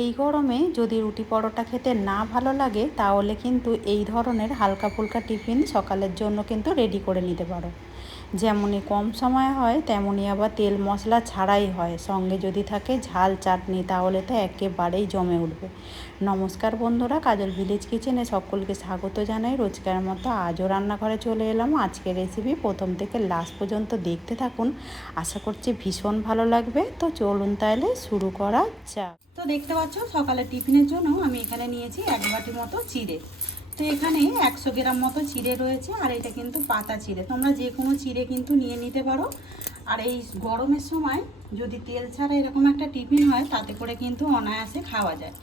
এই গরমে যদি রুটি পরোটা খেতে না ভালো লাগে তাহলে কিন্তু এই ধরনের হালকা ফুলকা টিফিন সকালের জন্য কিন্তু রেডি করে নিতে পারো। যেমনই কম সময় হয় তেমনই আবার তেল মশলা ছাড়াই হয়, সঙ্গে যদি থাকে ঝাল চাটনি তাহলে তো একেবারেই জমে উঠবে। নমস্কার বন্ধুরা, কাজল ভিলেজ কিচেনে সকলকে স্বাগত জানাই। রোজকার মতো আজও রান্নাঘরে চলে এলাম। আজকের রেসিপি প্রথম থেকে লাস্ট পর্যন্ত দেখতে থাকুন, আশা করছি ভীষণ ভালো লাগবে। তো চলুন তাহলে শুরু করা যাক। তো দেখতে পাচ্ছ সকালে টিফিনের জন্য আমি এখানে নিয়েছি 1 বাটি মতো চিড়ে। তো এখানে 100 গ্রাম মতো চিড়ে রয়েছে, আর এটা কিন্তু পাতা চিড়ে, তোমরা যে কোনো চিড়ে কিন্তু নিয়ে নিতে পারো। আর এই গরমের সময় যদি তেল ছাড়া এরকম একটা টিফিন হয় তাতে করে কিন্তু অনায়াসে খাওয়া যায়।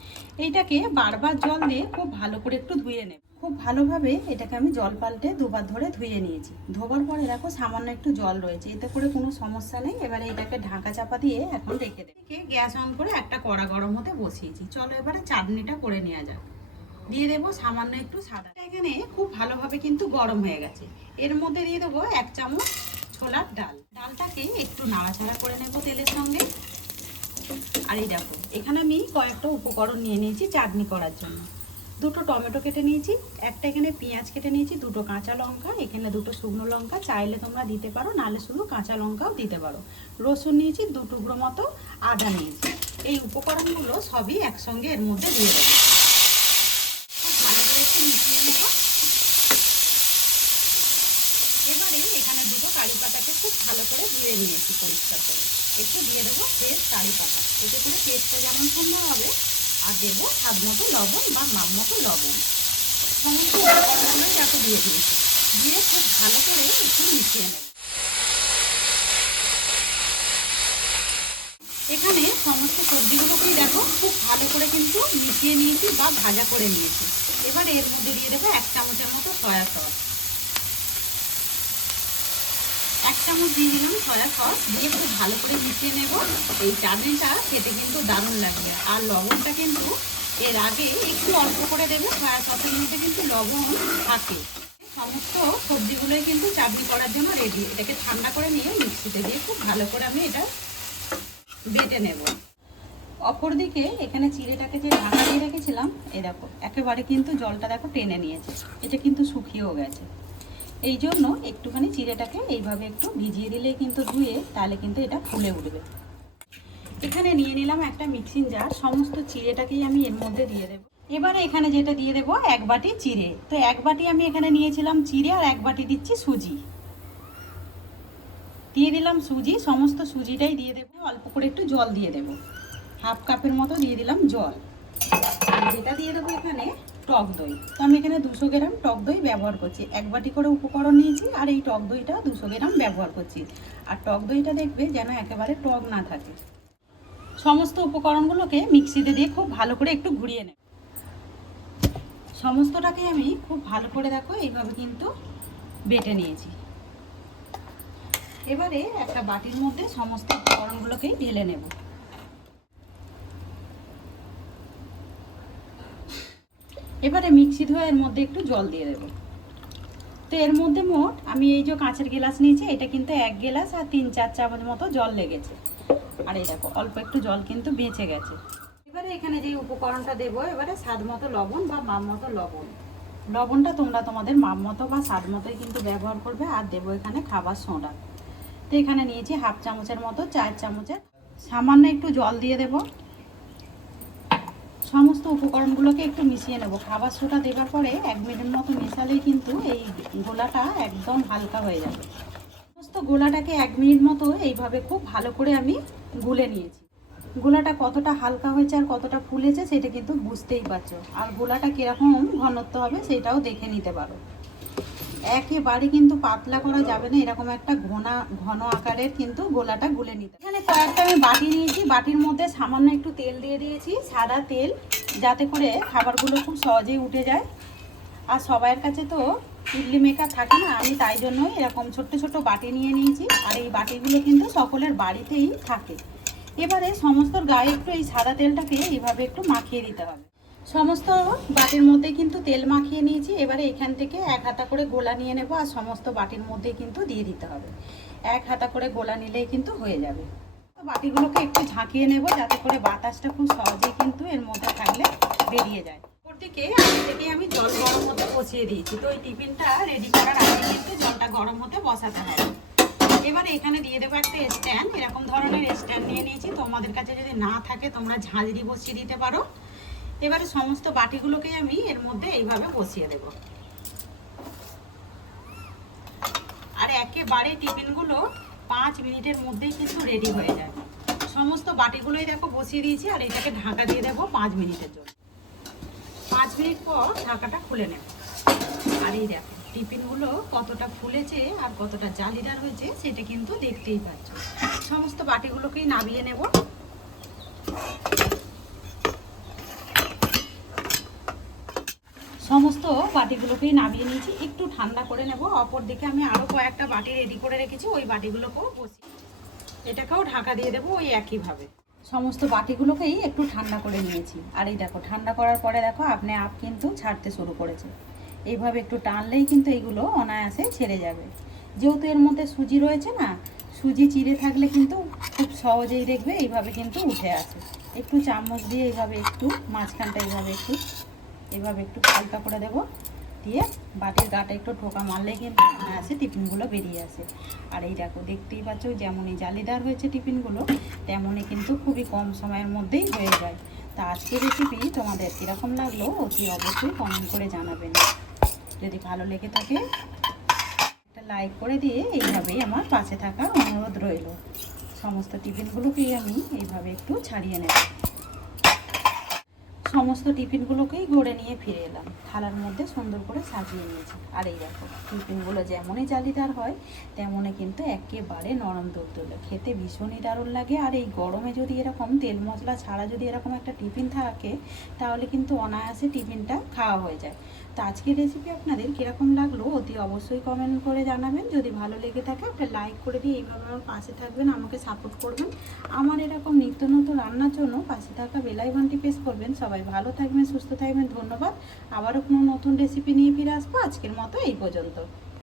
এইটাকে বারবার জল দিয়ে খুব ভালো করে একটু ধুয়ে নেব। খুব ভালোভাবে এটাকে আমি জল পাল্টে দুবার ধরে ধুয়ে নিয়েছি। ধোবার পরে দেখো সামান্য একটু জল রয়েছে, এতে করে কোনো সমস্যা নেই। এবারে এটাকে ঢাকা চাপা দিয়ে এখন রেখে দেব। গ্যাস অন করে একটা কড়া গরম হতে বসিয়েছি। চলো এবারে চাটনিটা করে নেওয়া যাক। দিয়ে দেবো সামান্য একটু সাদা। এখানে খুব ভালোভাবে কিন্তু গরম হয়ে গেছে। এর মধ্যে দিয়ে দেবো 1 চামচ ছোলার ডাল। ডালটাকে একটু নাড়াচাড়া করে নেব তেলের সঙ্গে। আর এই দেখো এখানে আমি কয়েকটা উপকরণ নিয়ে নিয়েছি চাটনি করার জন্য। 2টো টমেটো কেটে নিয়েছি, একটা এখানে পেঁয়াজ কেটে নিয়েছি, 2টো কাঁচা লঙ্কা, এখানে 2টো শুকনো লঙ্কা, চাইলে তোমরা দিতে পারো, নাহলে শুধু কাঁচা লঙ্কাও দিতে পারো। রসুন নিয়েছি 2 টুকরো মতো, আদা নিয়েছি। এই উপকরণগুলো সবই একসঙ্গে এর মধ্যে দিয়ে দেবো। ভালো করে একটু মিশিয়ে নেব। এবারে এখানে 2টো কারি পাতাকে খুব ভালো করে ধুয়ে নিয়েছি পরিষ্কার করে। একটু দিয়ে দেবো ফ্রেশ কারি পাতা, এতে করে টেস্টটা যেমন সুন্দর হবে। আর দেবো স্বাদ মতো লবণ বা মাপ মতো লবণ। সমস্ত উপকরণগুলোই দেখো দিয়ে দিয়েছি। দিয়ে খুব ভালো করে একটু মিশিয়ে নেব। এখানে সমস্ত সবজিগুলোকেই দেখো খুব ভালো করে কিন্তু মিশিয়ে নিয়েছি বা ভাজা করে নিয়েছি। এবারে এর মধ্যে দিয়ে দেবো 1 চামচের মতো সয়া সস। 1 চামচ দিয়ে দিলাম সয়া সস, দিয়ে খুব ভালো করে মিশিয়ে নেব। এই চাটনিটা খেতে কিন্তু দারুণ লাগবে। আর লবণটা কিন্তু এর আগে একটু অল্প করে দেবে, সয়া সসের মধ্যে কিন্তু লবণ থাকে। সমস্ত সবজিগুলোই কিন্তু চাটনি করার জন্য রেডি। এটাকে ঠান্ডা করে নিয়ে মিক্সিতে দিয়ে খুব ভালো করে আমি এটা বেটে নেব। অপরদিকে এখানে চিড়েটাকে যে ঢাকা দিয়ে রেখেছিলাম, এই দেখো একেবারে কিন্তু জলটা দেখো টেনে নিয়েছে, এটা কিন্তু শুকিয়েও গেছে। এই জন্য একটুখানি চিড়েটাকে এইভাবে একটু ভিজিয়ে দিলেই কিন্তু ধুয়ে, তাহলে কিন্তু এটা ফুলে উঠবে। এখানে নিয়ে নিলাম একটা মিক্সিং জার, সমস্ত চিড়েটাকেই আমি এর মধ্যে দিয়ে দেবো। এবারে এখানে যেটা দিয়ে দেবো 1 বাটি চিড়ে। তো 1 বাটি আমি এখানে নিয়েছিলাম চিড়ে, আর 1 বাটি দিচ্ছি সুজি। দিয়ে দিলাম সুজি, সমস্ত সুজিটাই দিয়ে দেবো। অল্প করে একটু জল দিয়ে দেবো, 1/2 কাপের মতো দিয়ে দিলাম জল। আর যেটা দিয়ে দেবো এখানে টক দই। তো আমি এখানে 200 গ্রাম টক দই ব্যবহার করছি। 1 বাটি করে উপকরণ নিয়েছি, আর এই টক দইটা 200 গ্রাম ব্যবহার করছি। আর টক দইটা দেখবে যেন একেবারে টক না থাকে। সমস্ত উপকরণগুলোকে মিক্সিতে দিয়ে খুব ভালো করে একটু ঘুরিয়ে নেব। সমস্তটাকে আমি খুব ভালো করে দেখো এইভাবে কিন্তু বেটে নিয়েছি। এবারে একটা বাটির মধ্যে সমস্ত উপকরণগুলোকেই ঢেলে নেব। এবারে মিক্সি ধুয়ে এর মধ্যে একটু জল দিয়ে দেবো। তো এর মধ্যে মোট আমি এই যে কাঁচের গ্লাস নিয়েছি, এটা কিন্তু 1 গ্লাস আর 3-4 চামচ মতো জল লেগেছে। আর এই দেখো অল্প একটু জল কিন্তু বেঁচে গেছে। এবারে এখানে যে উপকরণটা দেবো, এবারে স্বাদ মতো লবণ বা মাপ মতো লবণ। লবণটা তোমরা তোমাদের মাপ মতো বা স্বাদ মতোই কিন্তু ব্যবহার করবে। আর দেবো এখানে খাবার সোডা। তো এখানে নিয়েছি 1/2 চামচের মতো, 4 চামচের সামান্য একটু জল দিয়ে দেবো। সমস্ত উপকরণগুলোকে একটু মিশিয়ে নেব। খাবার সোডা দেওয়ার পরে 1 মিনিট মতো মেশালেই কিন্তু এই গোলাটা একদম হালকা হয়ে যাবে। সমস্ত গোলাটাকে 1 মিনিট মতো এইভাবে খুব ভালো করে আমি গুলে নিয়েছি। গোলাটা কতটা হালকা হয়েছে আর কতটা ফুলেছে সেটা কিন্তু বুঝতেই পারছো। আর গোলাটা কীরকম ঘনত্ব হবে সেটাও দেখে নিতে পারো। একেবারে কিন্তু পাতলা করা যাবে না, এরকম একটা ঘন আকারের কিন্তু গোলাটা গুলে নিতে। এখানে কয়েকটা আমি বাটি নিয়েছি, বাটির মধ্যে সামান্য একটু তেল দিয়ে দিয়েছি, সাদা তেল, যাতে করে খাবারগুলো খুব সহজেই উঠে যায়। আর সবাইয়ের কাছে তো ইডলি মেকার থাকে না, আমি তাই জন্য এরকম ছোট্ট ছোট্ট বাটি নিয়ে নিয়েছি। আর এই বাটিগুলো কিন্তু সকলের বাড়িতেই থাকে। এবারে সমস্তর গায়ে একটু এই সাদা তেলটাকে এইভাবে একটু মাখিয়ে দিতে হবে। সমস্ত বাটির মধ্যে কিন্তু তেল মাখিয়ে নিয়েছি। এবারে এখান থেকে 1 হাতা করে গোলা নিয়ে নেব, আর সমস্ত বাটির মধ্যে কিন্তু দিয়ে দিতে হবে। 1 হাতা করে গোলা নিলেই কিন্তু হয়ে যাবে। বাটিগুলোকে একটু ঝাঁকিয়ে নেব, যাতে করে বাতাসটা খুব সহজেই কিন্তু এর বেরিয়ে যায়। ওদিকে আগে থেকে আমি জল গরম হতে বসিয়ে দিয়েছি, তো এই টিফিনটা রেডি করার আগে কিন্তু জলটা গরম হতে বসাতে হবে। এবারে এখানে দিয়ে দেবো একটা স্ট্যান্ড, এরকম ধরনের স্ট্যান্ড নিয়ে নিয়েছি। তোমাদের কাছে যদি না থাকে তোমরা ঝাঁঝরি বসিয়ে দিতে পারো। এবারে সমস্ত বাটিগুলোকে আমি এর মধ্যে এইভাবে বসিয়ে দেব। আর একেবারে টিফিনগুলো 5 মিনিটের মধ্যেই কিন্তু রেডি হয়ে যায়। সমস্ত বাটিগুলোই দেখো বসিয়ে দিয়েছি, আর এটাকে ঢাকা দিয়ে দেবো 5 মিনিটের জন্য। 5 মিনিট পর ঢাকাটা খুলে নেব। আর এই দেখো টিফিনগুলো কতটা ফুলেছে আর কতটা জালিদার হয়েছে সেটা কিন্তু দেখতেই পাচ্ছ। সমস্ত বাটিগুলোকেই নামিয়ে নেব। সমস্ত বাটিগুলোকেই নামিয়ে নিয়েছি, একটু ঠান্ডা করে নেব। অপর দিকে আমি আরও কয়েকটা বাটি রেডি করে রেখেছি, ওই বাটিগুলোকেও বসি, এটাকেও ঢাকা দিয়ে দেবো ওই একইভাবে। সমস্ত বাটিগুলোকেই একটু ঠান্ডা করে নিয়েছি। আর এই দেখো ঠান্ডা করার পরে দেখো আপনি আপ কিন্তু ছাড়তে শুরু করেছে। এইভাবে একটু টানলেই কিন্তু এইগুলো অনায়াসে ছেড়ে যাবে। যেহেতু এর মধ্যে সুজি রয়েছে না, সুজি চিড়ে থাকলে কিন্তু খুব সহজেই দেখবে এইভাবে কিন্তু উঠে আসে। একটু চামচ দিয়ে এইভাবে একটু মাঝখানটা এইভাবে একটু হালকা করে দেবো, দিয়ে বাটির গাটা একটু ঠোকা মারলেই কিন্তু অনায়াসে টিফিনগুলো বেরিয়ে আসে। আর এই দেখো দেখতেই পাচ্ছ যেমনই জালিদার হয়েছে টিফিনগুলো, তেমনই কিন্তু খুবই কম সময়ের মধ্যেই হয়ে যায়। তা আজকের রেসিপি তোমাদের কীরকম লাগলো অতি অবশ্যই কমেন্ট করে জানাবেন। যদি ভালো লেগে থাকে একটা লাইক করে দিয়ে এইভাবেই আমার পাশে থাকার অনুরোধ রইল। সমস্ত টিফিনগুলোকেই আমি এইভাবে একটু ছাড়িয়ে নেব। সমস্ত টিফিনগুলোকেই গড়ে নিয়ে ফিরে এলাম, থালার মধ্যে সুন্দর করে সাজিয়ে নিয়েছি। আর এই দেখো টিফিনগুলো যেমনই জালিদার হয় তেমনই কিন্তু একেবারে নরম তুলতুলে, খেতে ভীষণই দারুণ লাগে। আর এই গরমে যদি এরকম তেল মশলা ছাড়া যদি এরকম একটা টিফিন থাকে তাহলে কিন্তু অনায়াসে টিফিনটা খাওয়া হয়ে যায়। তো আজকের রেসিপি আপনাদের কীরকম লাগলো অতি অবশ্যই কমেন্ট করে জানাবেন। যদি ভালো লেগে থাকে একটা লাইক করে দিয়ে এইভাবে আমার পাশে থাকবেন, আমাকে সাপোর্ট করবেন। আমার এরকম নিত্য নতুন রান্নার জন্য পাশে থাকা বেল আইকনটি প্রেস করবেন। সবাই ভালো থাকবেন, সুস্থ থাকবেন, ধন্যবাদ। আবারও কোনো নতুন রেসিপি নিয়ে ফিরে আসবো। আজকের মতো এই পর্যন্ত।